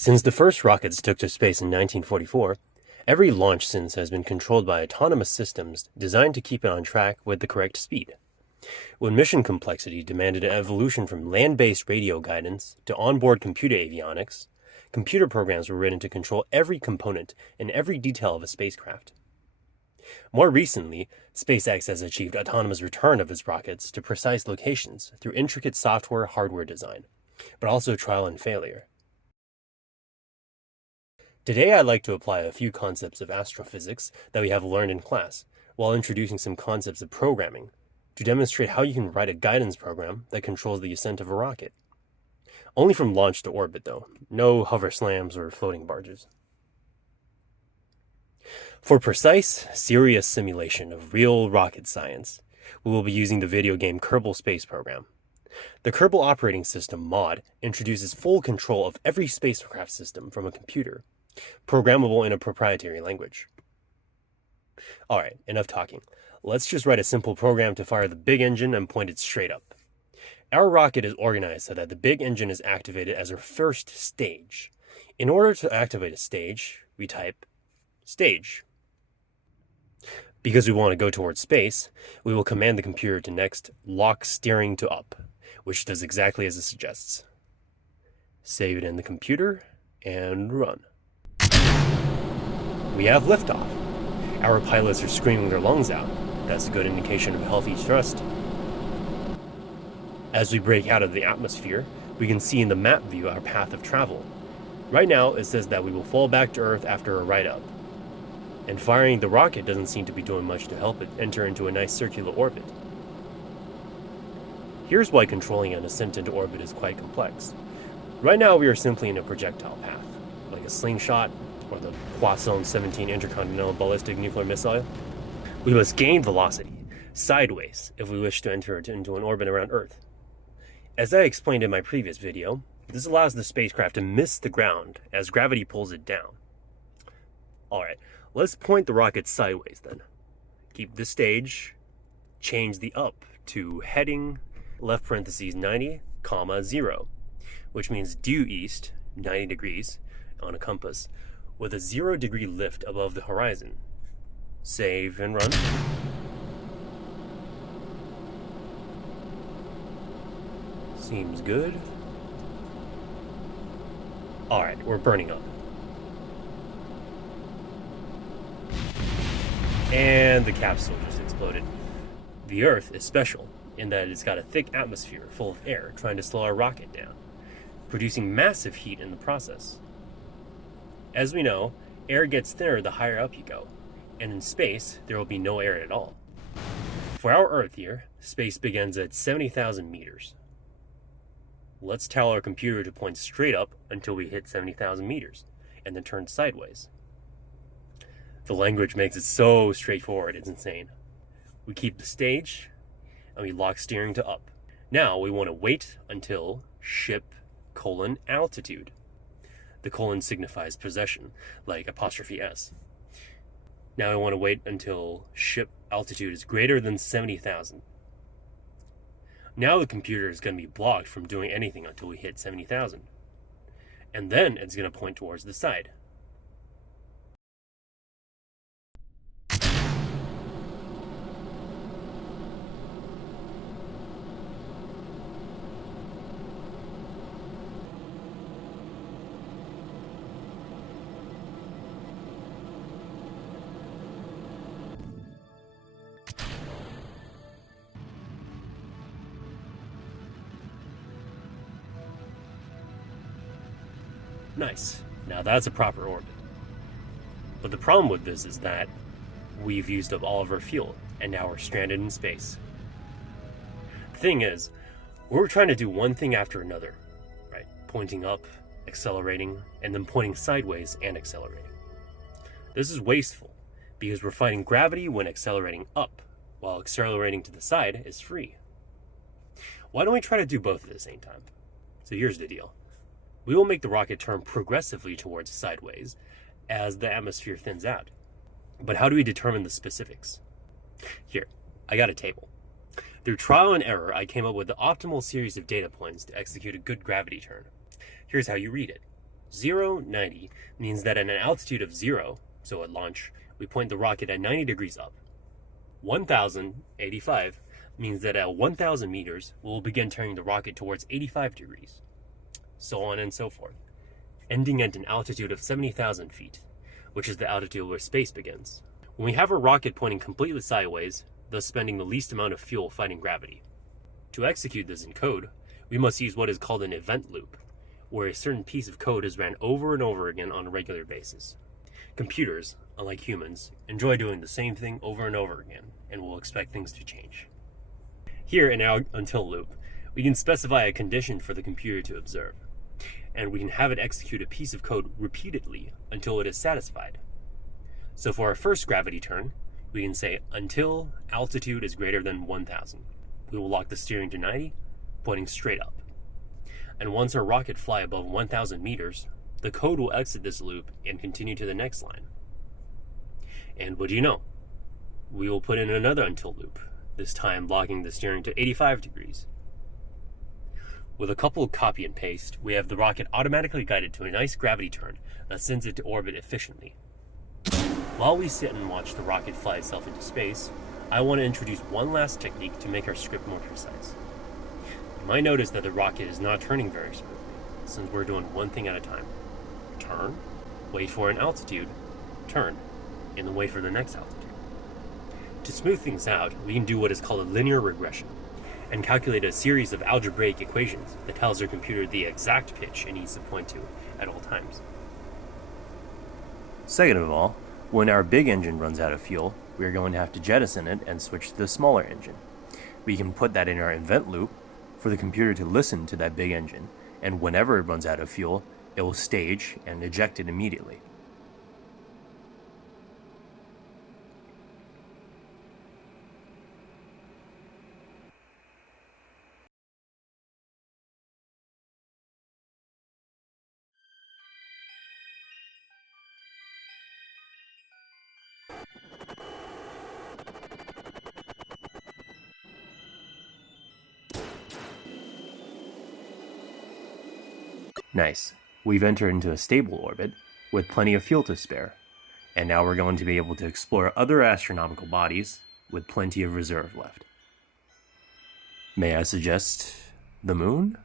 Since the first rockets took to space in 1944, every launch since has been controlled by autonomous systems designed to keep it on track with the correct speed. When mission complexity demanded an evolution from land-based radio guidance to onboard computer avionics, computer programs were written to control every component and every detail of a spacecraft. More recently, SpaceX has achieved autonomous return of its rockets to precise locations through intricate software-hardware design, but also trial and failure. Today I'd like to apply a few concepts of astrophysics that we have learned in class, while introducing some concepts of programming, to demonstrate how you can write a guidance program that controls the ascent of a rocket. Only from launch to orbit though, no hover slams or floating barges. For precise, serious simulation of real rocket science, we will be using the video game Kerbal Space Program. The Kerbal operating system mod introduces full control of every spacecraft system from a computer, programmable in a proprietary language. Alright, enough talking. Let's just write a simple program to fire the big engine and point it straight up. Our rocket is organized so that the big engine is activated as our first stage. In order to activate a stage, we type stage. Because we want to go towards space, we will command the computer to next lock steering to up, which does exactly as it suggests. Save it in the computer and run. We have liftoff. Our pilots are screaming their lungs out. That's a good indication of healthy thrust. As we break out of the atmosphere, we can see in the map view our path of travel. Right now, it says that we will fall back to Earth after a ride up. And firing the rocket doesn't seem to be doing much to help it enter into a nice circular orbit. Here's why controlling an ascent into orbit is quite complex. Right now, we are simply in a projectile path, like a slingshot or the Hwasong 17 intercontinental ballistic nuclear missile. We must gain velocity, sideways, if we wish to enter into an orbit around Earth. As I explained in my previous video, this allows the spacecraft to miss the ground as gravity pulls it down. Alright, let's point the rocket sideways then. Keep the stage, change the up to heading left parentheses 90, 0, which means due east, 90 degrees on a compass, with a 0-degree lift above the horizon. Save and run. Seems good. Alright, we're burning up. And the capsule just exploded. The Earth is special in that it's got a thick atmosphere full of air trying to slow our rocket down, producing massive heat in the process. As we know, air gets thinner the higher up you go, and in space, there will be no air at all. For our Earth here, space begins at 70,000 meters. Let's tell our computer to point straight up until we hit 70,000 meters, and then turn sideways. The language makes it so straightforward, it's insane. We keep the stage, and we lock steering to up. Now we want to wait until ship: altitude. The colon signifies possession, like ''s. Now I want to wait until ship altitude is greater than 70,000. Now the computer is going to be blocked from doing anything until we hit 70,000. And then it's going to point towards the side. Nice. Now that's a proper orbit. But the problem with this is that we've used up all of our fuel, and now we're stranded in space. The thing is, we're trying to do one thing after another, right? Pointing up, accelerating, and then pointing sideways and accelerating. This is wasteful, because we're fighting gravity when accelerating up, while accelerating to the side is free. Why don't we try to do both at the same time? So here's the deal. We will make the rocket turn progressively towards sideways as the atmosphere thins out. But how do we determine the specifics? Here, I got a table. Through trial and error, I came up with the optimal series of data points to execute a good gravity turn. Here's how you read it. 090 means that at an altitude of 0, so at launch, we point the rocket at 90 degrees up. 1085 means that at 1000 meters, we'll begin turning the rocket towards 85 degrees. So on and so forth, ending at an altitude of 70,000 feet, which is the altitude where space begins. When we have a rocket pointing completely sideways, thus spending the least amount of fuel fighting gravity. To execute this in code, we must use what is called an event loop, where a certain piece of code is ran over and over again on a regular basis. Computers, unlike humans, enjoy doing the same thing over and over again, and will expect things to change. Here in our until loop, we can specify a condition for the computer to observe, and we can have it execute a piece of code repeatedly until it is satisfied. So for our first gravity turn, we can say until altitude is greater than 1000. We will lock the steering to 90, pointing straight up. And once our rocket fly above 1000 meters, the code will exit this loop and continue to the next line. And what do you know? We will put in another until loop, this time locking the steering to 85 degrees. With a couple of copy and paste, we have the rocket automatically guided to a nice gravity turn that sends it to orbit efficiently. While we sit and watch the rocket fly itself into space, I want to introduce one last technique to make our script more precise. You might notice that the rocket is not turning very smoothly, since we're doing one thing at a time. Turn, wait for an altitude, turn, and then wait for the next altitude. To smooth things out, we can do what is called a linear regression, and calculate a series of algebraic equations that tells our computer the exact pitch it needs to point to at all times. Second of all, when our big engine runs out of fuel, we are going to have to jettison it and switch to the smaller engine. We can put that in our event loop for the computer to listen to that big engine, and whenever it runs out of fuel, it will stage and eject it immediately. Nice. We've entered into a stable orbit with plenty of fuel to spare, and now we're going to be able to explore other astronomical bodies with plenty of reserve left. May I suggest the moon?